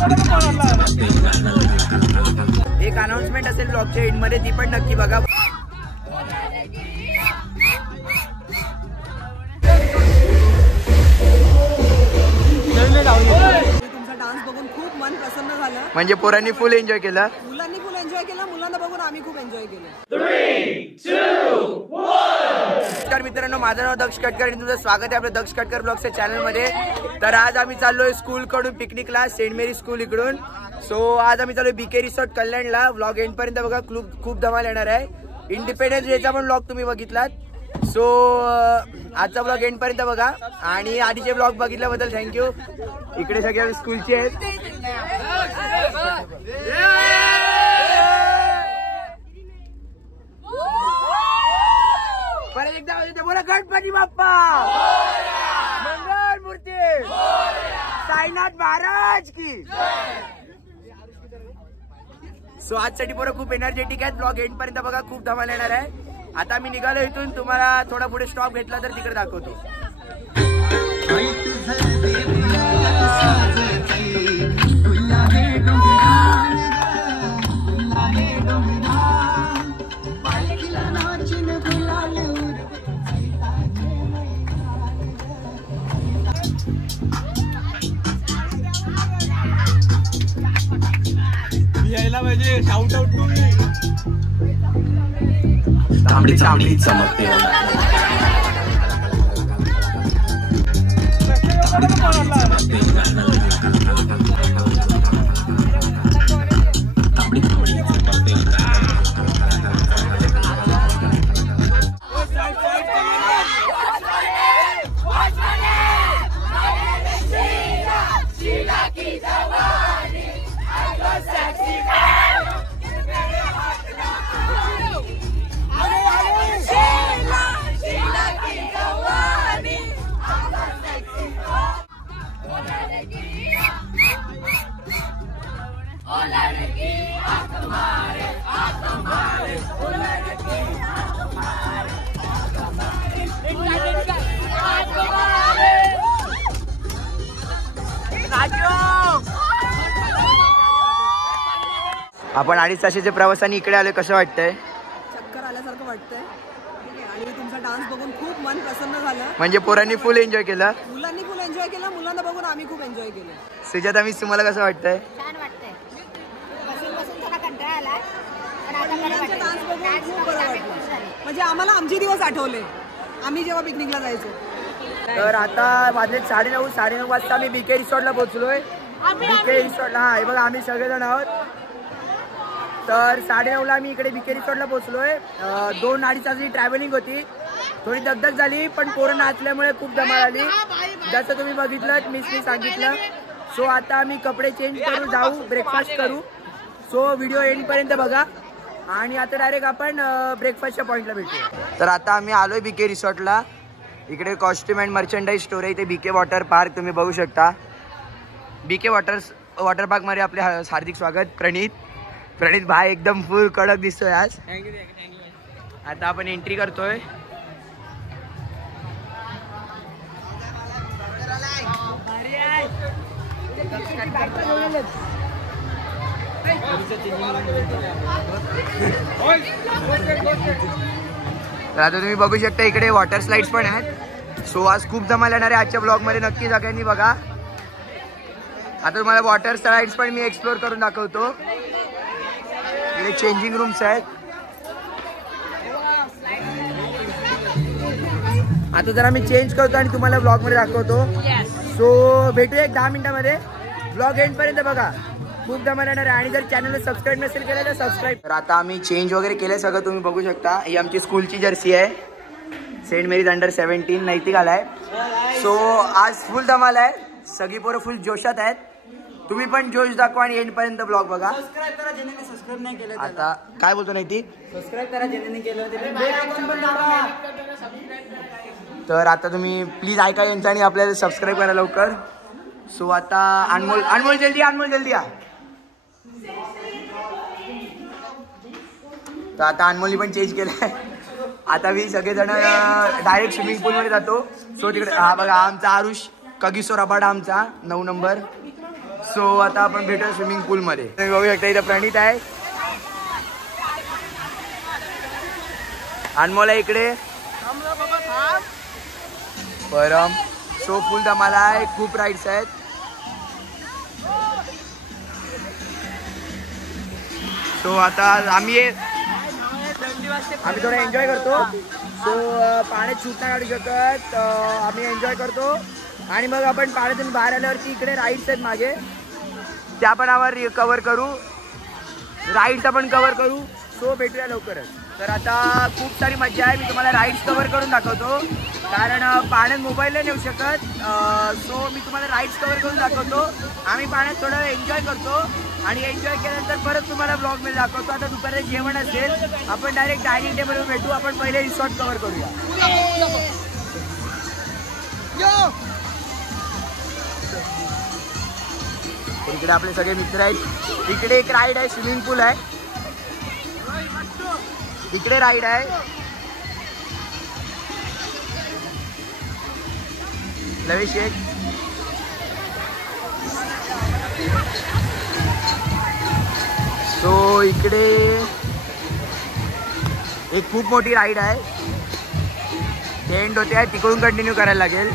एक अनाउन्समेंट असेल ब्लॉगच्या एंड मध्ये, ती पण नक्की बघा. तुमचा डान्स बघून खूप मन प्रसन्न झालं. म्हणजे पोरांनी फुल एन्जॉय केला. मुलांनी फुल एन्जॉय केलं. मुलांना बघून आम्ही खूप एन्जॉय केलं. 3, 2, 1. नमस्कार मित्रांनो, माझं नाव दक्ष कटकर आणि तुमचं स्वागत आहे आपल्या दक्ष कटकर ब्लॉगच्या चॅनल मध्ये. तर आज आम्ही चाललोय स्कूल कडून पिकनिकला, सेंट मेरी स्कूल इकडून. सो आज आम्ही चाललोय बीके रिसॉर्ट कल्याणला. व्लॉग एंड पर्यंत बघा, खूप धमाल येणार आहे. इंडिपेंडन्स डेचा पण व्लॉग तुम्ही बघितलात. सो आजचा ब्लॉग एंड पर्यंत बघा आणि आधीचे ब्लॉग बघितल्याबद्दल थँक्यू. इकडे सगळे स्कूलचे आहेत. परत एकदा बोला गणपती बाप्पा, मंगल मूर्ती, साईनाथ महाराज की. सो आजसाठी पोरं खूप एनर्जेटिक आहेत. ब्लॉग एंड पर्यंत बघा, खूप धमाल येणार आहे. आता मी निघालो इथून. तुम्हाला थोडा पुढे स्टॉप घेतला तर तिकडे दाखवतो. यायला पाहिजे शाउट आउट टू मी. तांबडी तांबडी चमकते आपण 2.5 तासाच्या प्रवासाने इकडे आले. कसं वाटतंय? चक्कर आल्यासारखं वाटतंय. आणि तुमचा डान्स बघून खूप मन प्रसन्न झालं. म्हणजे पोरांनी फुल एन्जॉय केला. मुलांनी फुल एन्जॉय केलं. मुलांना बघून आम्ही खूप एन्जॉय केलं. सुजाता मिस, तुम्हाला कसं वाटतंय? छान वाटतंय. बसून थोडा कंटाळा आला. मुलांचा डान्स बघून खूप बरं वाटलं. म्हणजे आम्हाला आमचे दिवस आठवले, आम्ही जेव्हा पिकनिकला जायचो. तर आता वाजले 9:30 वाजता आम्ही बीके रिसॉर्टला पोहोचलोय. बीके रिसॉर्टला, हा हे बघा, आम्ही सगळेजण आहोत. तर 9:30ला आम्ही इकडे बीके रिसॉर्टला पोहोचलोय. 2-2.5 तासाची ट्रॅव्हलिंग होती. थोडी दगदग झाली, पण पोरं नाचल्यामुळे खूप धमाल आली. जसं तुम्ही बघितलं, मिसनी सांगितलं. सो आता आम्ही कपडे चेंज करू, जाऊ ब्रेकफास्ट करू. सो व्हिडिओ एंड पर्यंत बघा आणि आता डायरेक्ट आपण ब्रेकफास्टच्या पॉईंटला भेटूया. तर आता आम्ही आलोय बीके रिसॉर्टला. इकडे कॉस्ट्युम अँड मर्चंडाईज स्टोर आहे. इथे बीके वॉटर पार्क तुम्ही बघू शकता. बीके वॉटर पार्क मध्ये आपले हार्दिक स्वागत. प्रणित भाई एकदम फुल कडक दिसतोय आज. आता आपण एंट्री करतोय. तर आता तुम्ही बघू शकता इकडे वॉटर स्लाइड्स पण आहेत. सो आज खूप धमाल येणार आहे आजच्या ब्लॉग मध्ये. नक्की सगळ्यांनी बघा. आता तुम्हाला वॉटर स्लाइड्स पण मी एक्सप्लोर करून दाखवतो. इकडे चेंजिंग रूम्स आहेत. आता जरा मी चेंज करतो आणि तुम्हाला ब्लॉग मध्ये दाखवतो. सो भेटूया 10 मिनिटांमध्ये. ब्लॉग एंड पर्यंत बघा, खूप धमाल येणार आहे. आणि जर चॅनलला सबस्क्राईब नसेल केलं तर सबस्क्राईब. तर आता आम्ही चेंज वगैरे केलंय सगळं, तुम्ही बघू शकता. ही आमची स्कूलची जर्सी आहे. सेंट मेरीज अंडर-17 नैतिक आलाय. सो आज फुल धमाल आहे. सगळी पोरं फुल जोशात आहेत. तुम्ही पण जोश दाखवा आणि एंड पर्यंत ब्लॉग बघा. सबस्क्राईब करा ज्यांनी सबस्क्राईब नाही केलं. आता काय बोलतो नैतिक? सबस्क्राईब करा ज्यांनी केलं. तर आता तुम्ही प्लीज ऐका यांचं आणि आपल्याला सबस्क्राईब करा लवकर. सो आता अनमोल जल्दी या. तर आता अनमोलनी पण चेंज केलंय. आता मी सगळेजण डायरेक्ट स्विमिंग पूलमध्ये जातो. सो तिकडे हा बघा, आमचा आरुष कगिसो रबाडा, आमचा 9 नंबर. सो आता आपण भेटूया स्विमिंग पूल मध्ये. तुम्ही बघू शकता इथं प्रणित आहे, अनमोल आहे इकडे, परम. सो फुल धमाला आहे, खूप राईड्स आहेत. सो आता आम्ही थोडं एन्जॉय करतो. सो पाण्यात शूट नाही काढू शकत, आम्ही एन्जॉय करतो. आणि मग आपण पाण्यातून बाहेर आल्यावरती इकडे राईड्स आहेत मागे, त्या पण आपण कव्हर करू, राईड्स आपण कव्हर करू. सो भेटूया लवकरच. तर आता खूप सारी मजा आहे, मी तुम्हाला राईड्स कव्हर करून दाखवतो, कारण पाण्यात मोबाईल नाही नेऊ शकत. सो मी तुम्हाला राईड्स कव्हर करून दाखवतो. आम्ही पाण्यात थोडं एन्जॉय करतो आणि एन्जॉय केल्यानंतर परत तुम्हाला ब्लॉगमध्ये दाखवतो. आता दुपारी जेवण असेल, आपण डायरेक्ट डायनिंग टेबलवर भेटू. आपण पहिले रिसॉर्ट कव्हर करूया. इकडे आपले सगळे मित्र आहेत. इकडे एक राईड आहे, स्विमिंग पूल आहे, इकडे राईड आहे. लवेश शेख, सो इकडे एक खूप मोठी राईड आहे, एंड होते आहे, तिकडून कंटिन्यू करायला लागेल.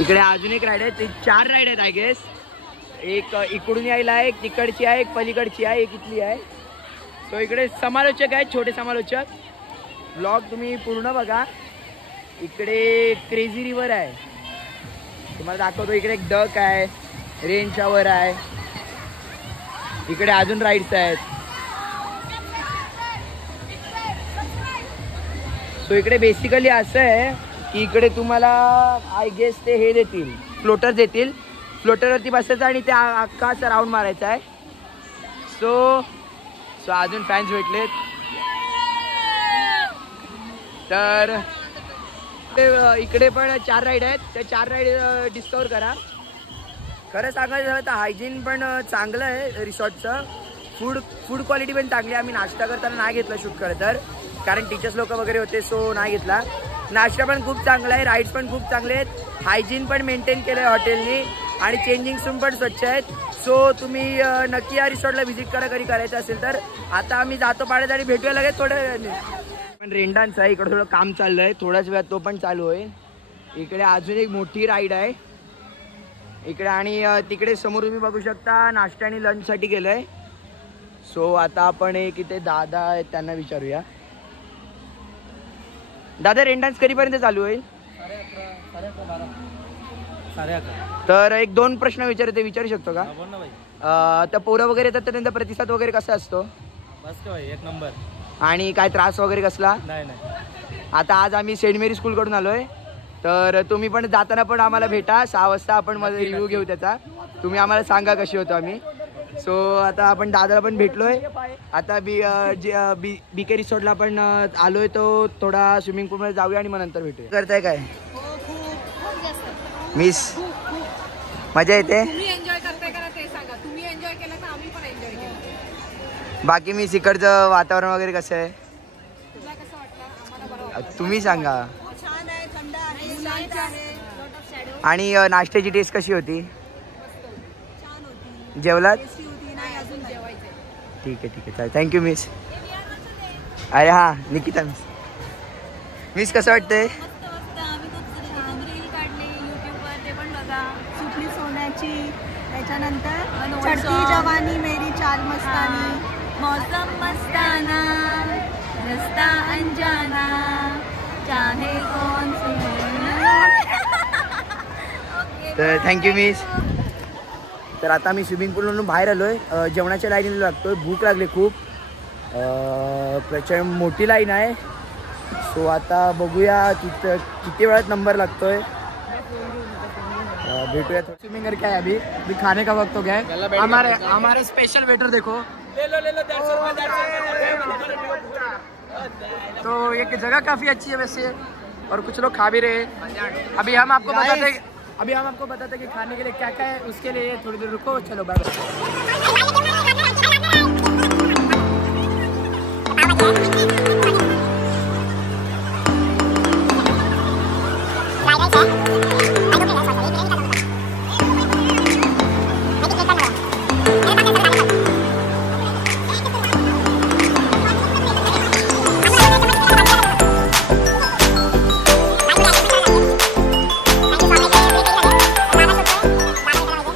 इकडे अजून एक राईड आहे, ते 4 राईड आहेत आय गेस. एक इकडून यायला आहे, एक तिकडची आहे, एक पलीकडची आहे, एक इथली आहे. सो इकडे समालोचक आहेत, छोटे समालोचक. ब्लॉग तुम्ही पूर्ण बघा. इकडे क्रेझी रिव्हर आहे, तुम्हाला दाखवतो. इकडे एक डक आहे, रेन शॉवर आहे, इकडे अजून राईड्स आहेत. सो इकडे बेसिकली असं आहे की इकडे तुम्हाला आय गेस ते हे देतील, फ्लोटर देतील. फ्लोटरवरती बसायचं आणि त्या अख्खाचा राऊंड मारायचा आहे. सो अजून फॅन्स भेटलेत. तर इकडे पण 4 राईड आहेत, त्या 4 राईड डिस्कवर करा. खरं सांगायचं झालं तर हायजीन पण चांगलं आहे रिसॉर्टचं. फूड क्वालिटी पण चांगली आहे. आम्ही नाश्ता करताना नाही घेतला शूट करत तर, कारण टीचर्स लोक वगैरे होते, सो नाही घेतला. नाश्ता पण खूप चांगला आहे, राईड्स पण खूप चांगले आहेत, हायजीन पण मेंटेन केलं आहे हॉटेलनी, आणि चेंजिंग रूम पण स्वच्छ आहेत. सो तुम्ही नक्की या रिसॉर्टला व्हिजिट करा कधी करायचं असेल तर. आता आम्ही जातो पाण्यात आणि भेटूया लगेच थोड्या वेळाने. पण रेन डान्स आहे, इकडं थोडं काम चाललं आहे, थोड्याच वेळात तो पण चालू होईल. इकडे अजून एक मोठी राईड आहे इकडे, आणि तिकडे समोर तुम्ही बघू शकता नाश्ता आणि लंचसाठी गेलं आहे. सो आता आपण एक इथे दादा आहेत त्यांना विचारूया. दादा, रेन डान्स कधीपर्यंत चालू होईल? 11:30. तर 1-2 प्रश्न विचारू शकतो का? तर पोरं वगैरे येतात तर त्यांचा प्रतिसाद वगैरे कसा असतो? मस्त भाई, एक नंबर. आणि काय त्रास वगैरे कसला? नाही. आता आज आम्ही सेंट मेरी स्कूलकडून आलोय, तर तुम्ही पण जाताना पण आम्हाला भेटा. 6 वाजता आपण मध्ये रिव्ह्यू घेऊ त्याचा. तुम्ही आम्हाला सांगा कशी होतो आम्ही. सो आता आपण दादाला पण भेटलोय. आता बीके रिसॉर्टला आपण आलोय, तो थोडा स्विमिंग पूलमध्ये जाऊया आणि मग नंतर भेटूया. करताय काय मिस? मजा येते? तुम्ही एन्जॉय करताय का ते सांगा. तुम्ही एन्जॉय केलं तर आम्ही पण एन्जॉय केलं. बाकी मी इकडचं वातावरण वगैरे कसं आहे तुला कसं वाटलं? आम्हाला बरं वाटलं. तुम्ही सांगा. छान आहे, थंड आहे, मुलांचं आहे. आणि नाश्त्याची टेस्ट कशी होती? छान होती. जेवलात? टेस्टी होती. नाही, अजून जेवायचंय. ठीक आहे चालेल. Thank you miss. अरे हां, निकिता मिस कसं वाटतंय? आम्ही खूप छान रील काढले यूट्यूबवर, ते पण बघा. सुटली सोन्याची, त्याच्यानंतर चढती जवानी मेरी चाल मस्तानी, मौसम मस्ताना, रस्ता अंजाना, चाहे कौन सी. तर थँक्यू मिस. तर आता मी स्विमिंग पूलवरून बाहेर आलोय, जेवणाच्या लाईनीला लागतोय. भूक लागली खूप, प्रचंड मोठी लाईन आहे. सो आता बघूया किती वेळात नंबर लागतोय. भेटूया. स्विमिंग करके आए अभी खाने का वक्त हो गया है. हमारे स्पेशल वेटर देखो. तो ये जगह काफ़ी अच्छी है वैसे, और कुछ लोग खा भी रहे. अभी हम आपको बताते कि खाने के लिए क्या क्या है. उसके लिए थोड़ी देर रुको. चलो बाय.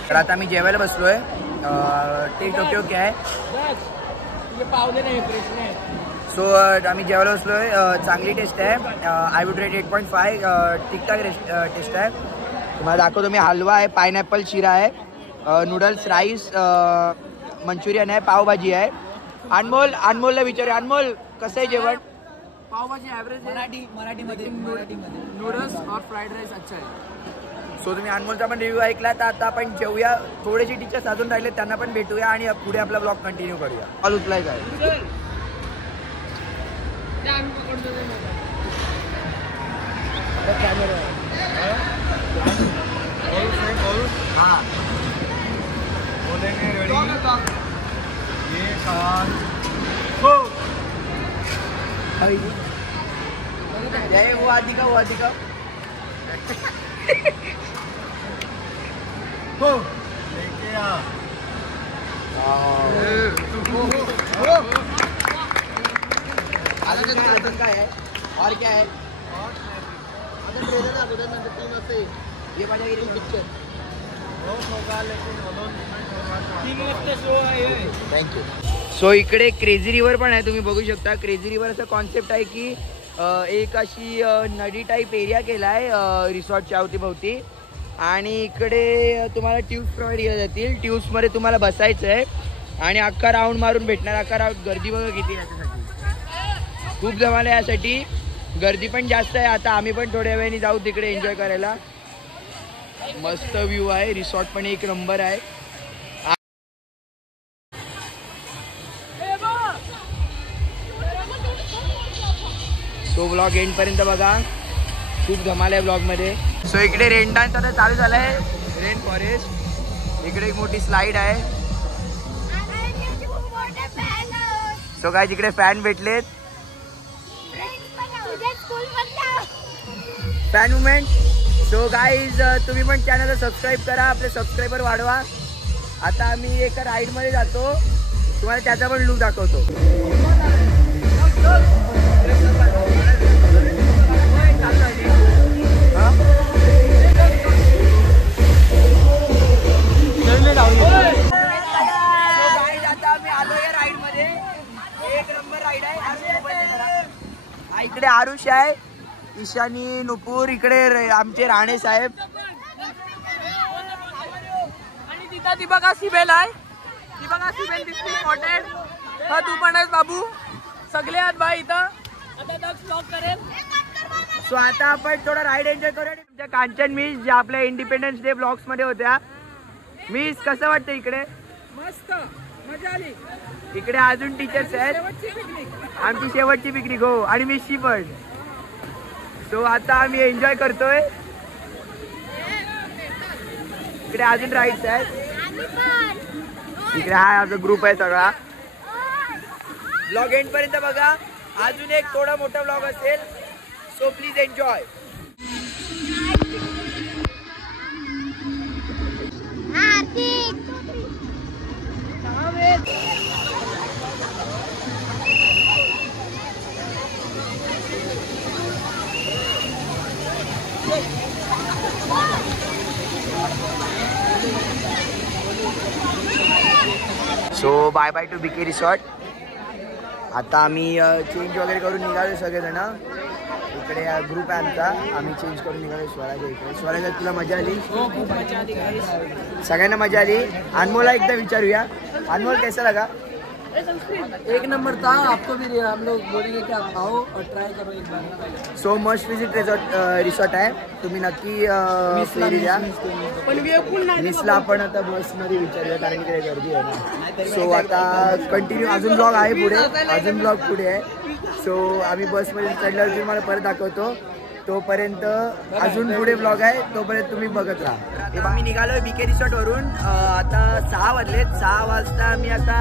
तर आता आम्ही जेवायला बसलोय. टेस्ट ओके ओके आहे. सो आम्ही जेवायला बसलोय. चांगली टेस्ट आहे. I would rate 8.5. ठीकठाक टेस्ट आहे. तुम्हाला दाखवतो मी. हलवा आहे, पायनॅपल शिरा आहे, नूडल्स, राईस, मंचुरियन आहे, पावभाजी आहे. अनमोलला विचारूया. अनमोल कसं आहे जेवण? पावभाजी ॲव्हरेज आहे. मराठीमध्ये नूडल्स और फ्राईड राईस अच्छा आहे. सो तुम्ही अनमोलचा पण रिव्ह्यू ऐकला. तर आता आपण जेवूया. थोडेसे टीचर्स अजून राहिले त्यांना पण भेटूया आणि पुढे आपला ब्लॉग कंटिन्यू करूया. कॉल उचलायचा आहे. वो आधी का हो लेके आ. अजून काय आहे? और क्या है? ये मजा येईल पिक्चर. थँक्यू. सो इकडे क्रेझी रिव्हर पण आहे. तुम्ही बघू शकता. क्रेझी रिव्हर असा कॉन्सेप्ट आहे की एक अशी नदी टाईप एरिया केला आहे रिसॉर्टच्या अवतीभोवती आणि इकडे तुम्हाला ट्यूब्स प्रोव्हाइड केल्या जातील. ट्यूब्समध्ये तुम्हाला बसायचं आहे आणि अख्खा राऊंड मारून भेटणार. अख्खा राऊंड. गर्दी बघा किती याच्यासाठी. खूप जमाला यासाठी. गर्दी पण जास्त आहे. आता आम्ही पण थोड्या वेळाने जाऊ तिकडे एन्जॉय करायला. मस्त व्ह्यू आहे. रिसॉर्ट पण एक नंबर आहे. सो ब्लॉग एंड पर्यंत बघा. खूप धमाल आहे ब्लॉगमध्ये. सो इकडे रेन डान्स आता चालू झाला आहे. Rain forest. इकडे एक मोठी स्लाइड आहे. सो काय तिकडे फॅन भेटलेत. Fan movement. सो गाईज तुम्ही पण चॅनलला सबस्क्राईब करा. आपले सबस्क्रायबर वाढवा. आता आम्ही एका राईडमध्ये जातो. तुम्हाला त्याचा पण लुक दाखवतो. आता आम्ही आलो या राईड मध्ये. एक नंबर राईड आहे. इकडे आरुष आहे, ईशानी, नुपूर. इकडे आमचे राणे साहेब आणि तिथं ती बघा सिबेल आहे. ती बघा सिबेल दिसते इम्पॉर्टंट. हा तू पण आहेस बाबू. सगळे आहेत बाई इथं. आता दक्ष ब्लॉग करेल. सो आता आपण थोडा राईड एन्जॉय करूया. तुमच्या कांचन मिस ज्या आपल्या इंडिपेंडन्स डे ब्लॉग्स मध्ये होत्या. मिस कसं वाटतं इकडे? मस्त मजा आली. इकडे अजून टीचर्स आहेत. आमची शेवटची पिकनिक. हो आणि मिसची पण. सो आता आम्ही एन्जॉय करतोय. इकडे अजून राईड्स आहेत. इकडे हा आमचा ग्रुप आहे सगळा. ब्लॉग एंड पर्यंत बघा. अजून एक थोडा मोठा ब्लॉग असेल. So please enjoy. So bye bye to BK resort. आता आम्ही चेंज वगैरे करून निघालो सगळेजण. इकडे ग्रुप आहे आमचा. आम्ही चेंज करून निघालो स्वराच्या इकडे. स्वराच्या तुला मजा आली? खूप मजा आली. सगळ्यांना मजा आली. अनमोलला एकदा विचारूया. अनमोल कैसा लगा? एक नंबर था. आपको भी हम लोग बोलेंगे कि आप आओ और ट्राई करो एक बार. सो मस्ट विजिट रिसॉर्ट आहे. तुम्ही नक्की द्या. मिसला आपण आता बसमध्ये विचारूया कारण इकडे गर्दी आहे ना. सो आता कंटिन्यू अजून ब्लॉग आहे पुढे. अजून ब्लॉग पुढे आहे. सो आम्ही बसमध्ये चढल्यावर तुम्हाला परत दाखवतो. तोपर्यंत अजून पुढे ब्लॉग आहे. तोपर्यंत तुम्ही बघत राहा. आम्ही निघालोय बीके रिसॉर्ट वरून. आता 6 वाजलेत. 6 वाजता आम्ही आता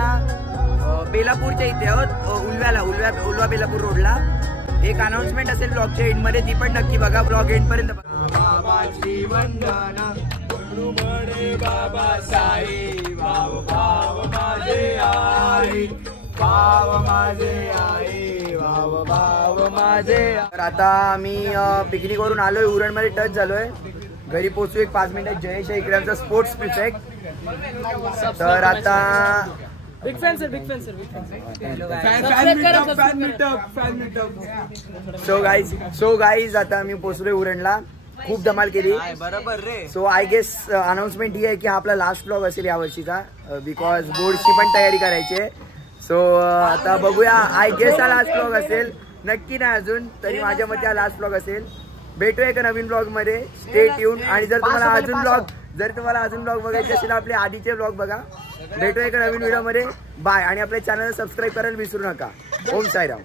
बेलापूरच्या इथे आहोत, उल्वा बेलापूर रोडला. एक अनाउन्समेंट असेल ब्लॉगच्या एंड मध्ये, ती पण नक्की बघा. ब्लॉग एंड पर्यंत बाबाची वंदना बाबा साई भाव माझे आई भाव माझे आई भाव माझे. तर आता आम्ही पिकनिक वरून आलोय, उरण मध्ये टच झालोय. घरी पोहोचू एक 5 मिनिटात. जयेश इकडे आमचा स्पोर्ट्स प्रिफेक्ट. तर आता big fan sir, big fan sir, big fan. So guys आता आम्ही पोहोचलोय उरणला. खूप धमाल केली बरोबर रे. सो आय गेस अनाउन्समेंट ही आहे की आपला लास्ट ब्लॉग असेल या वर्षीचा, बिकॉज बोर्डची पण तयारी करायची आहे. सो आता बघूया. आय गेस हा लास्ट ब्लॉग असेल, नक्की नाही अजून तरी माझ्या मते हा लास्ट ब्लॉग असेल. भेटूया एका नवीन ब्लॉग मध्ये. Stay tune. आणि जर तुम्हाला अजून ब्लॉग बघायचे असेल आपले आधीचे ब्लॉग बघा. भेटूया एका नवीन व्हिडिओ मध्ये. बाय. आणि आपल्या चॅनलला सबस्क्राईब करायला विसरू नका. ओम साईराम.